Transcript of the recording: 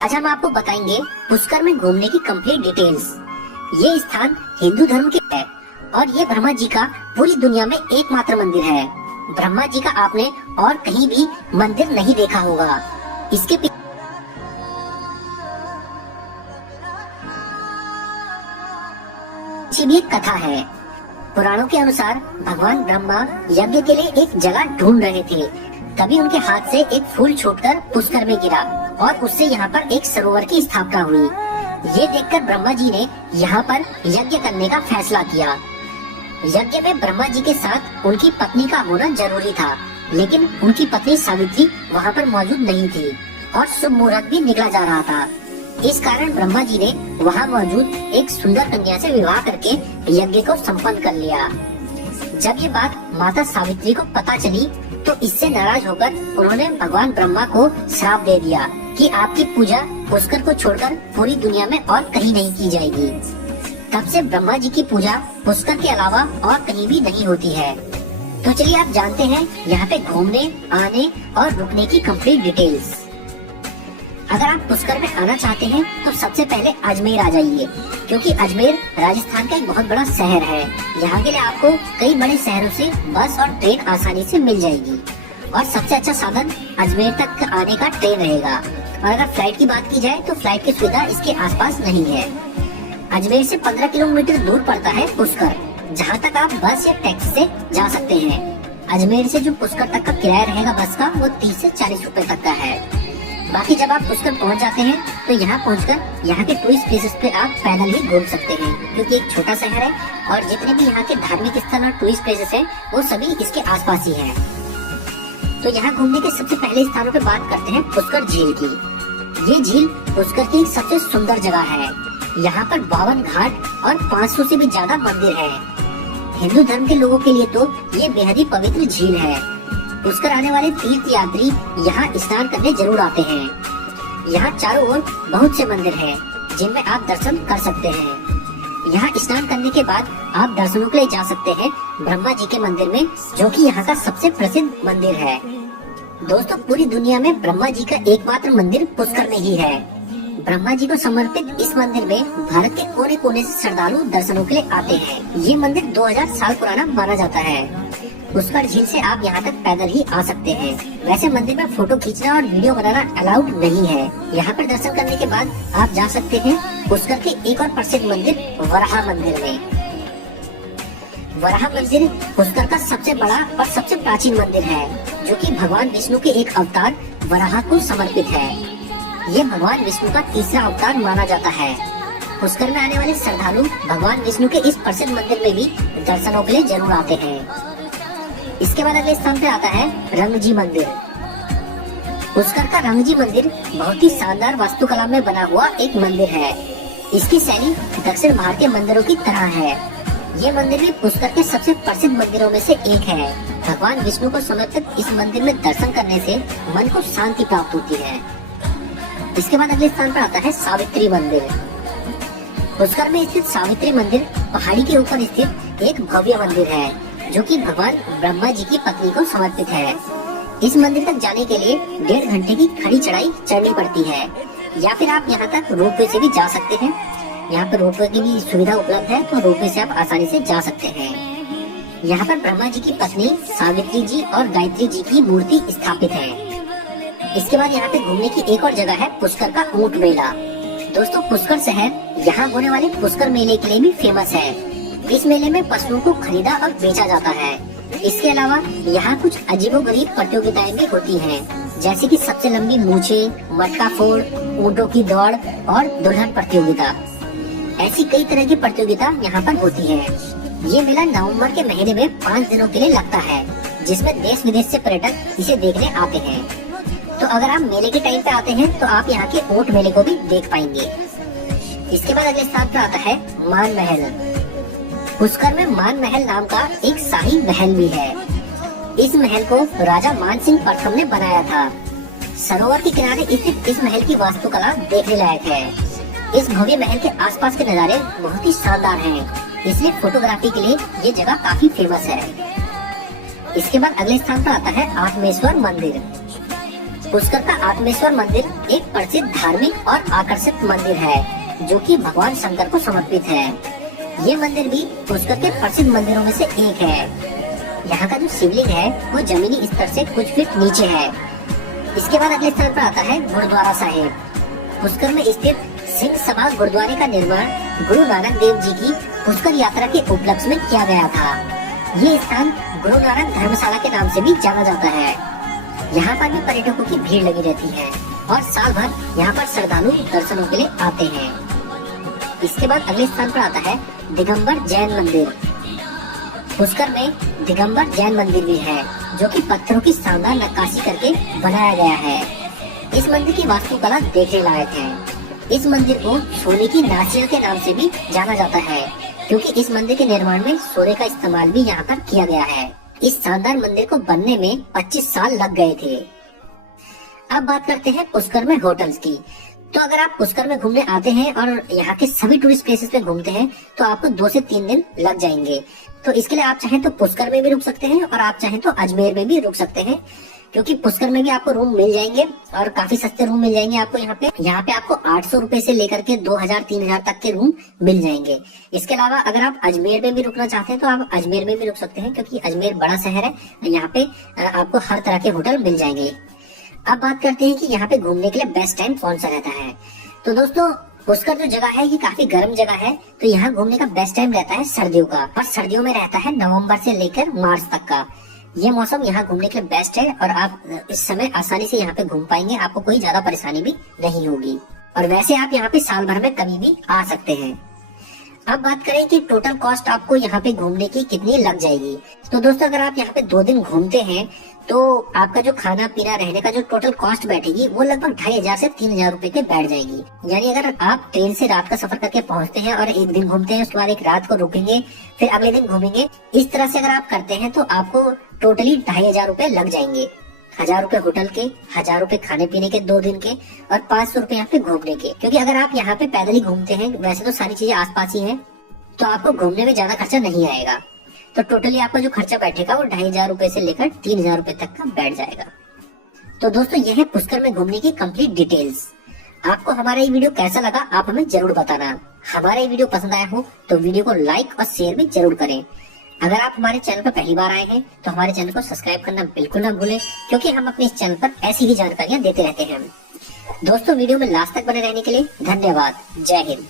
आज हम आपको बताएंगे पुष्कर में घूमने की कंप्लीट डिटेल्स। ये स्थान हिंदू धर्म के है और ये ब्रह्मा जी का पूरी दुनिया में एकमात्र मंदिर है। ब्रह्मा जी का आपने और कहीं भी मंदिर नहीं देखा होगा। इसके पीछे भी एक कथा है। पुराणों के अनुसार भगवान ब्रह्मा यज्ञ के लिए एक जगह ढूंढ रहे थे, तभी उनके हाथ से एक फूल छूटकर पुष्कर में गिरा और उससे यहाँ पर एक सरोवर की स्थापना हुई। ये देखकर ब्रह्मा जी ने यहाँ पर यज्ञ करने का फैसला किया। यज्ञ में ब्रह्मा जी के साथ उनकी पत्नी का होना जरूरी था, लेकिन उनकी पत्नी सावित्री वहाँ पर मौजूद नहीं थी और शुभ मुहूर्त भी निकला जा रहा था। इस कारण ब्रह्मा जी ने वहाँ मौजूद एक सुंदर कन्या से विवाह करके यज्ञ को संपन्न कर लिया। जब ये बात माता सावित्री को पता चली तो इससे नाराज होकर उन्होंने भगवान ब्रह्मा को श्राप दे दिया कि आपकी पूजा पुष्कर को छोड़कर पूरी दुनिया में और कहीं नहीं की जाएगी। तब से ब्रह्मा जी की पूजा पुष्कर के अलावा और कहीं भी नहीं होती है। तो चलिए आप जानते हैं यहाँ पे घूमने, आने और रुकने की कंप्लीट डिटेल्स। अगर आप पुष्कर में आना चाहते हैं तो सबसे पहले अजमेर आ जाइए, क्योंकि अजमेर राजस्थान का एक बहुत बड़ा शहर है। यहाँ के लिए आपको कई बड़े शहरों से बस और ट्रेन आसानी से मिल जाएगी और सबसे अच्छा साधन अजमेर तक आने का ट्रेन रहेगा। और अगर फ्लाइट की बात की जाए तो फ्लाइट की सुविधा इसके आसपास नहीं है। अजमेर से 15 किलोमीटर दूर पड़ता है पुष्कर, जहाँ तक आप बस या टैक्सी से जा सकते हैं। अजमेर से जो पुष्कर तक का किराया रहेगा बस का, वो 30 से 40 रुपए तक का है। बाकी जब आप पुष्कर पहुंच जाते हैं तो यहाँ पहुंचकर यहाँ के टूरिस्ट प्लेसेस पे आप पैदल ही घूम सकते हैं, क्योंकि एक छोटा शहर है और जितने भी यहाँ के धार्मिक स्थल और टूरिस्ट प्लेसेस हैं वो सभी इसके आसपास ही हैं। तो यहाँ घूमने के सबसे पहले स्थानों पे बात करते हैं पुष्कर झील की। ये झील पुष्कर की सबसे सुंदर जगह है। यहाँ पर 52 घाट और 500 से भी ज्यादा मंदिर है। हिंदू धर्म के लोगों के लिए तो ये बेहद ही पवित्र झील है। पुष्कर आने वाले तीर्थ यात्री यहाँ स्नान करने जरूर आते हैं। यहाँ चारों ओर बहुत से मंदिर हैं, जिनमें आप दर्शन कर सकते हैं। यहाँ स्नान करने के बाद आप दर्शनों के लिए जा सकते हैं ब्रह्मा जी के मंदिर में, जो कि यहाँ का सबसे प्रसिद्ध मंदिर है। दोस्तों, पूरी दुनिया में ब्रह्मा जी का एकमात्र मंदिर पुष्कर में ही है। ब्रह्मा जी को समर्पित इस मंदिर में भारत के कोने कोने से श्रद्धालु दर्शनों के लिए आते हैं। ये मंदिर 2000 साल पुराना माना जाता है। पुष्कर झील से आप यहाँ तक पैदल ही आ सकते हैं। वैसे मंदिर में फोटो खींचना और वीडियो बनाना अलाउड नहीं है। यहाँ पर दर्शन करने के बाद आप जा सकते हैं पुष्कर के एक और प्रसिद्ध मंदिर वराह मंदिर में। वराह मंदिर पुष्कर का सबसे बड़ा और सबसे प्राचीन मंदिर है, जो कि भगवान विष्णु के एक अवतार वराह को समर्पित है। ये भगवान विष्णु का तीसरा अवतार माना जाता है। पुष्कर में आने वाले श्रद्धालु भगवान विष्णु के इस प्रसिद्ध मंदिर में भी दर्शनों के लिए जरूर आते हैं। इसके बाद अगले स्थान पे आता है रंगजी मंदिर। पुष्कर का रंगजी मंदिर बहुत ही शानदार वास्तुकला में बना हुआ एक मंदिर है। इसकी शैली दक्षिण भारतीय मंदिरों की तरह है। ये मंदिर भी पुष्कर के सबसे प्रसिद्ध मंदिरों में से एक है। भगवान विष्णु को समर्पित इस मंदिर में दर्शन करने से मन को शांति प्राप्त होती है। इसके बाद अगले स्थान पर आता है सावित्री मंदिर। पुष्कर में स्थित सावित्री मंदिर पहाड़ी के ऊपर स्थित एक भव्य मंदिर है, जो कि भगवान ब्रह्मा जी की पत्नी को समर्पित है। इस मंदिर तक जाने के लिए 1.5 घंटे की खड़ी चढ़ाई चढ़नी पड़ती है, या फिर आप यहाँ तक रोपवे से भी जा सकते हैं। यहाँ पर रोपवे की भी सुविधा उपलब्ध है, तो रोपवे से आप आसानी से जा सकते हैं। यहाँ पर ब्रह्मा जी की पत्नी सावित्री जी और गायत्री जी की मूर्ति स्थापित है। इसके बाद यहाँ पे घूमने की एक और जगह है पुष्कर का ऊंट मेला। दोस्तों, पुष्कर शहर यहाँ होने वाले पुष्कर मेले के लिए भी फेमस है। इस मेले में पशुओं को खरीदा और बेचा जाता है। इसके अलावा यहाँ कुछ अजीबोगरीब प्रतियोगिताएं भी होती हैं, जैसे कि सबसे लंबी मूछे, मटका फोड़, ऊंटों की दौड़ और दुल्हन प्रतियोगिता। ऐसी कई तरह की प्रतियोगिता यहाँ पर होती है। ये मेला नवंबर के महीने में 5 दिनों के लिए लगता है, जिसमें देश विदेश से पर्यटक इसे देखने आते हैं। तो अगर आप मेले के टाइम पे आते हैं तो आप यहाँ के ऊंट मेले को भी देख पाएंगे। इसके बाद अगले स्थान पर आता है मान महल। पुष्कर में मान महल नाम का एक शाही महल भी है। इस महल को राजा मान सिंह प्रथम ने बनाया था। सरोवर के किनारे स्थित इस महल की वास्तुकला देखने लायक है। इस भव्य महल के आसपास के नज़ारे बहुत ही शानदार हैं, इसलिए फोटोग्राफी के लिए ये जगह काफी फेमस है। इसके बाद अगले स्थान पर आता है आठमेश्वर मंदिर। पुष्कर का आत्मेश्वर मंदिर एक प्रसिद्ध धार्मिक और आकर्षक मंदिर है जो कि भगवान शंकर को समर्पित है। ये मंदिर भी पुष्कर के प्रसिद्ध मंदिरों में से एक है। यहाँ का जो शिवलिंग है वो जमीनी स्तर से कुछ फीट नीचे है। इसके बाद अगले स्थान पर आता है गुरुद्वारा साहिब। पुष्कर में स्थित सिंह सभा गुरुद्वारे का निर्माण गुरु नानक देव जी की पुष्कर यात्रा के उपलक्ष्य में किया गया था। ये स्थान गुरु नानक धर्मशाला के नाम से भी जाना जाता है। यहाँ पर भी पर्यटकों की भीड़ लगी रहती है और साल भर यहाँ पर श्रद्धालु दर्शनों के लिए आते हैं। इसके बाद अगले स्थान पर आता है दिगंबर जैन मंदिर। पुष्कर में दिगंबर जैन मंदिर भी है जो कि पत्थरों की शानदार नक्काशी करके बनाया गया है। इस मंदिर की वास्तुकला देखने लायक है। इस मंदिर को सोने की नासिया के नाम से भी जाना जाता है क्योंकि इस मंदिर के निर्माण में सोने का इस्तेमाल भी यहाँ पर किया गया है। इस शानदार मंदिर को बनने में 25 साल लग गए थे। अब बात करते हैं पुष्कर में होटल्स की। तो अगर आप पुष्कर में घूमने आते हैं और यहाँ के सभी टूरिस्ट प्लेसेस पे घूमते हैं तो आपको 2 से 3 दिन लग जाएंगे। तो इसके लिए आप चाहें तो पुष्कर में भी रुक सकते हैं और आप चाहें तो अजमेर में भी रुक सकते हैं क्योंकि पुष्कर में भी आपको रूम मिल जाएंगे और काफी सस्ते रूम मिल जाएंगे आपको। यहाँ पे आपको 800 रुपए से लेकर के 2000-3000 तक के रूम मिल जाएंगे। इसके अलावा अगर आप अजमेर में भी रुकना चाहते हैं तो आप अजमेर में भी रुक सकते हैं क्योंकि अजमेर बड़ा शहर है। यहाँ पे आपको हर तरह के होटल मिल जाएंगे। अब बात करते हैं कि यहाँ पे घूमने के लिए बेस्ट टाइम कौन सा रहता है। तो दोस्तों पुष्कर जो जगह है ये काफी गर्म जगह है, तो यहाँ घूमने का बेस्ट टाइम रहता है सर्दियों का। और सर्दियों में रहता है नवंबर से लेकर मार्च तक का। ये मौसम यहाँ घूमने के लिए बेस्ट है और आप इस समय आसानी से यहाँ पे घूम पाएंगे। आपको कोई ज्यादा परेशानी भी नहीं होगी और वैसे आप यहाँ पे साल भर में कभी भी आ सकते हैं। अब बात करें कि टोटल कॉस्ट आपको यहाँ पे घूमने की कितनी लग जाएगी। तो दोस्तों अगर आप यहाँ पे 2 दिन घूमते हैं तो आपका जो खाना पीना रहने का जो टोटल कॉस्ट बैठेगी वो लगभग 2500 से 3000 रुपए के बैठ जाएगी। यानी अगर आप ट्रेन से रात का सफर करके पहुँचते हैं और एक दिन घूमते हैं, उसके बाद एक रात को रुकेंगे, फिर अगले दिन घूमेंगे, इस तरह से अगर आप करते हैं तो आपको टोटली 2500 रुपए लग जाएंगे। 1000 रुपए होटल के, 1000 रुपए खाने पीने के 2 दिन के और 500 रुपए यहाँ पे घूमने के। क्योंकि अगर आप यहाँ पे पैदल ही घूमते हैं, वैसे तो सारी चीजें आसपास ही हैं, तो आपको घूमने में ज्यादा खर्चा नहीं आएगा। तो टोटली आपका जो खर्चा बैठेगा वो 2500 रुपए से लेकर 3000 रुपए तक का बैठ जाएगा। तो दोस्तों ये है पुष्कर में घूमने की कंप्लीट डिटेल्स। आपको हमारा ये वीडियो कैसा लगा आप हमें जरूर बताना। हमारा ये वीडियो पसंद आया हो तो वीडियो को लाइक और शेयर भी जरूर करें। अगर आप हमारे चैनल पर पहली बार आए हैं तो हमारे चैनल को सब्सक्राइब करना बिल्कुल ना भूलें क्योंकि हम अपने इस चैनल पर ऐसी ही जानकारियाँ देते रहते हैं। दोस्तों वीडियो में लास्ट तक बने रहने के लिए धन्यवाद। जय हिंद।